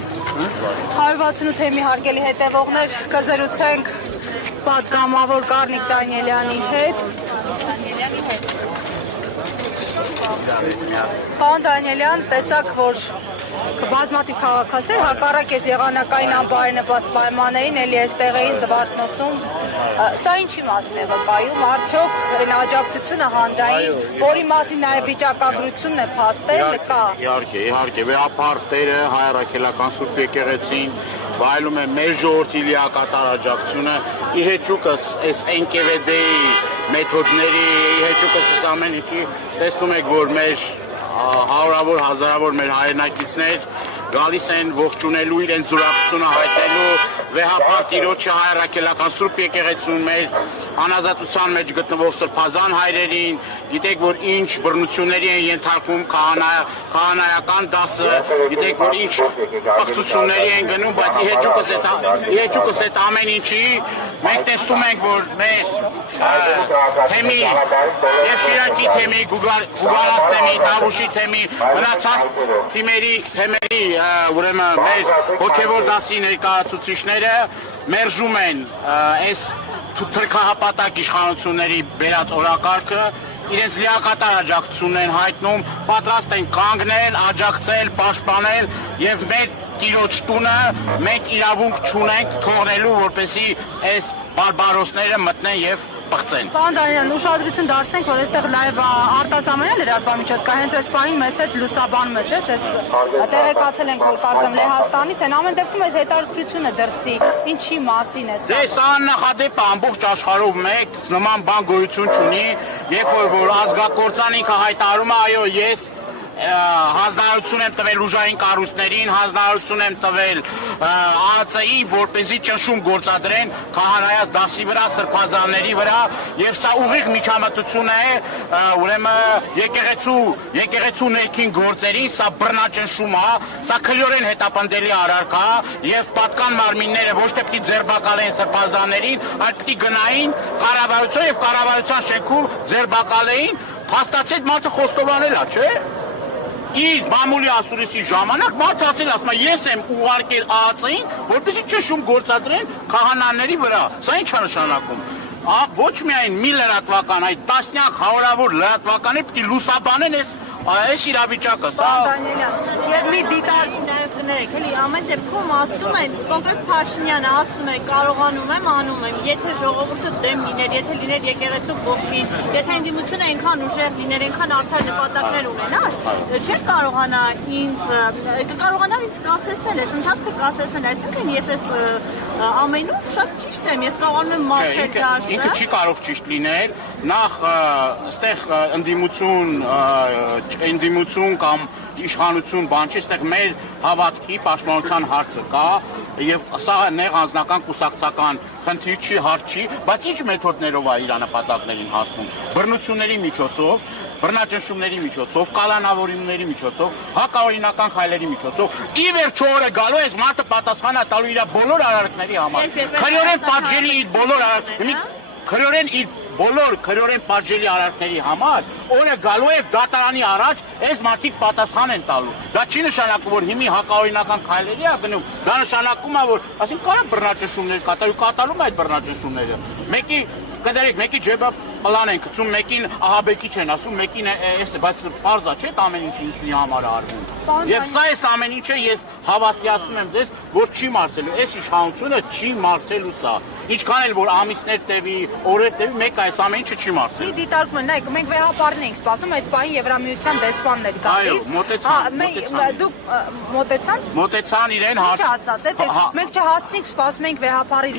168 թեմի հարգելի հետևողներ կզրուցենք պատգամավոր Կարնիկ Դանիելյանի հետ։ Պարոն Դանիելյան, տեսակ, որ բազմաթիվ քաղաքացիներ հակառակ ես եղանակային անբարենպաստ պայմաններին էլի այստեղ էին զվարթնոցում։ Սա ինչի մասն է վկայում, արդյոք այն աջակցությունը հանրային, որի մասին նաև վիճակագրությունն է փաստել, կա։ Իհարկե, վեհապարտերը, հայ առաքելական Սուրբ եկեղեցին վայելում է մեր ժողովրդի լիակատար աջակցությունը, իհեճուկս այս NKVD-ի մեթոդների, իհեճուկս այս ամեն ինչի տեսնում եք, որ մեր հարյուրավոր, հազարավոր մեր հայրենակիցներ գալիս են ողջունելու իրենց զորակցությունը հայտնելու վեհապարտ Տիրոջը հայ առաքելական Սուրբ եկեղեցուն մեր անազատության մեջ գտնվող սրբազան հայրերին, գիտեք, որ ինչ բռնությունների են ենթարկվում քահանայական դասը, գիտեք, որ ինչ պղծությունների են գնում, բայց իհեճուկս այդ ամեն ինչի մենք տեսնում ենք, որ մեր թեմի եւ Շիրակի թեմի, Գուգարաս թեմի, Դավուշի թեմի, մնացած թեմերի ուրեմն մեր հոգևոր դասի ներկայացուցիչները մերժում են այս թրքահապատակ իշխանությունների բերած օրակարգը, իրենց լիակատար աջակցությունն են հայտնում, պատրաստ են կանգնել, աջակցել, պաշտպանել եւ մեր Տիրոջ տունը մենք իրավունք չունենք թողնելու, որպեսզի այս բարբարոսները մտնեն եւ պղծեն։ Պարոն Դանիելյան, ուշադրություն դարձնենք, որ այստեղ նաև արտասահմանյան լրատվամիջոց կա, հենց այս պահին մեզ հետ լուսաբանում է, այս տեղեկացել ենք, որ կարծեմ Լեհաստանից են, ամեն դեպքում այս հետաքրքրությունը դրսի, ինչի մասին է սա։ Դե սա աննախադեպ ամբողջ աշխարհով մեկ նման բան գոյություն չունի, երբ որ ազգակործանինքը հայտարարում է, այո, ես հանձնարարություն եմ տվել ուժային կառույցներին, հանձնարարություն եմ տվել ԱԱՑ-ի, որպեսզի ճնշում գործադրեն քահանայած դասի վրա, սրբազանների վրա, եւ սա ուղիղ միջամտություն է, ուրեմն եկեղեցու ներքին գործերին, սա բռնաճնշում է, սա քրեորեն հետապնդելի արարք է, եւ պատկան մարմինները ոչ թե պիտի ձերբակալեն սրբազաններին, այլ պիտի գնային կառավարության եւ կառավարության շենքում ձերբակալեին, փաստացի մարդը խոստովանել է, չէ՞։ Իր մամուլի ասուրիսի ժամանակ մարդը ասել ասում է ես եմ ուղարկել ԱԱՑ-ին, որպեսզի ճնշում գործադրեն քահանաների վրա։ Սա ինչ է նշանակում։ Ոչ միայն մի լրատվական, այլ տասնյակ հարյուրավոր լրատվականներ պիտի լուսաբանեն այս իրավիճակը։ Պարոն Դանիելյան, եւ մի դիտարկում նաև կներեք, էլի ամեն դեպքում ասում են, կոնկրետ Փաշինյանը ասում է, կարողանում եմ, անում եմ, եթե ժողովուրդը դեմ լիներ, եթե լիներ եկեղեցու կողքին, եթե ընդդիմությունը այնքան ուժեղ լիներ, այնքան արդար նպատակներ ունենար, չէր կարողանար ինձ կասեցնել, այս ընթացքը կասեցնել, այսինքն ես այս ամենում շատ ճիշտ եմ, ես կարողանում եմ մաքրել դաշտը։ Ինքը չի կարող ճիշտ լինել, նախ այստեղ ընդդիմություն կամ իշխանություն բան չի, այստեղ մեր հավատքի պաշտպանության հարցը կա եւ սա նեղ անձնական կուսակցական խնդիր չի, հարց չի, բայց ինչ մեթոդներով է իր նպատակներին հասնում։ Բռնությունների միջոցով, բռնաճնշումների միջոցով, կալանավորումների միջոցով, հակաօրինական քայլերի միջոցով, ի վերջո օրը գալու է մարդը պատասխան է տալու իր բոլոր արարքների համար։ Քրեորեն պատժելի իր բոլոր արարքների քրեորեն պատժելի արարքների համար օրը գալու է դատարանի առաջ այս մարդիկ պատասխան են տալու։ Դա չի նշանակում, որ հիմի հակաօրինական քայլերի է գնում, դա նշանակում է, որ ասենք կարող բռնաճնշումներ կատարում այդ բռնաճնշումները։ Մեկի ջեբը պլան են գցում, մեկին ահաբեկիչ են ասում, մեկին էս, բայց պարզ է, չէ՞ ամեն ինչ ինչի համար է արվում։ Եվ սա այս ամեն ինչը ես հավաստիացնում եմ ձեզ, որ չի մարսելու, այս իշխանությունը չի մարսելու սա։ Ինչքան էլ որ ամիսներ տևի, օրեր տևի, մեկ այս ամեն ինչը չի մարսելու։ Մի դիտարկում, նայեք, մենք վեհապարն ենք սպասում, այդ պահին Եվրամիության դեսպաններ գալիս։ Այո, մոտեցան։ Դուք մոտեցան։ Մոտեցան իրեն Ինչ ասած է, մենք չհասցնենք, սպասում ենք վեհապարի։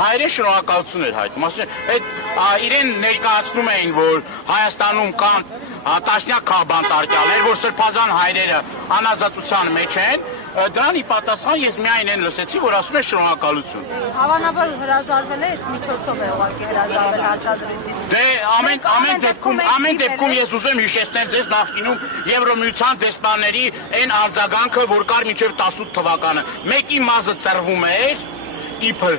Հայրեն շնորհակալություն էր հայտնում, ասում այդ իրեն ներկայացնում էին, որ Հայաստանում կան տասնյակ քաղբանտարկյալներ, որ սրբազան հայրերը անազատության մեջ են, դրան ի պատասխան ես միայն են լսեցի, որ ասում է շնորհակալություն։ Հավանաբար հրաժարվել է միջոցով է ուղղակի հրաժարվել հարցազրույցից։ Դե ամեն դեպքում ես ուզում հիշեցնել ձեզ նախկինում Եվրամիության դեսպանների այն արձագանքը, որ կար մինչև 18 թվականը։ Մեկի մազը ծռվում էր, իբր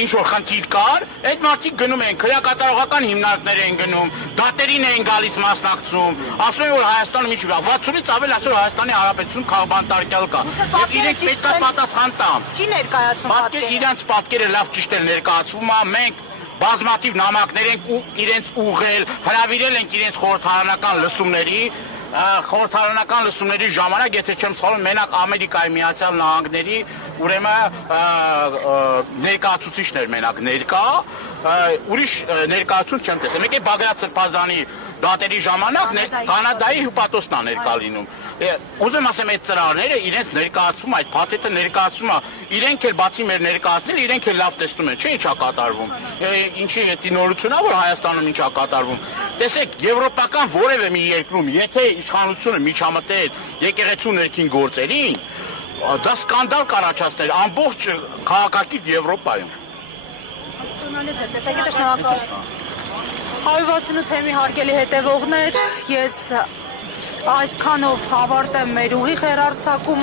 ինչ որ խնդիր կար, այդ մարդիկ գնում են քրեակատարողական հիմնարկներ են գնում, դատերին են գալիս մասնակցում, ասում են որ Հայաստանը միջի 60-ից ավել այսօր Հայաստանի Հանրապետություն քաղաքաբանտարկյալ կա։ Եվ իրենք պետք է պատասխան տան։ Չի ներկայացում պատկերը։ Իրենց պատկերը լավ ճիշտ է ներկայացվում է, մենք բազմաթիվ նամակներ ենք իրենց ուղղել, հրավիրել ենք իրենց խորհրդարանական լսումների ժամանակ, եթե չեմ սխալվում, մենակ Ամերիկայի Միացյալ Նահանգների ուրեմն ներկայացուցիչներ մենակ ներկա, ուրիշ ներկայացություն չեմ տեսել։ Մեկ է Բագրատ Սրբազանի դատերի ժամանակ Կանադայի հյուպատոսն է ներկա լինում։ Ուզում ասեմ այդ ծրարները իրենց ներկայացում, այդ փաթեթը ներկայացում է, իրենք էլ բացի մեր ներկայացնել, իրենք էլ լավ տեսնում են, չէ՞ ինչա կատարվում։ Ինչի հետի նորություն է, որ Հայաստանում ինչա կատարվում։ Տեսեք, եվրոպական որևէ մի երկրում, եթե իշխանությունը միջամտեր եկեղեցու ներքին գործերին, դա սկանդալ կառաջացներ ամբողջ քաղաքակիրթ Եվրոպայում։ Տեսեք, շնորհակալ 168 թեմի հարգելի հետևողներ, ես այսքանով ավարտեմ մեր ուղիղ հեռարձակումը։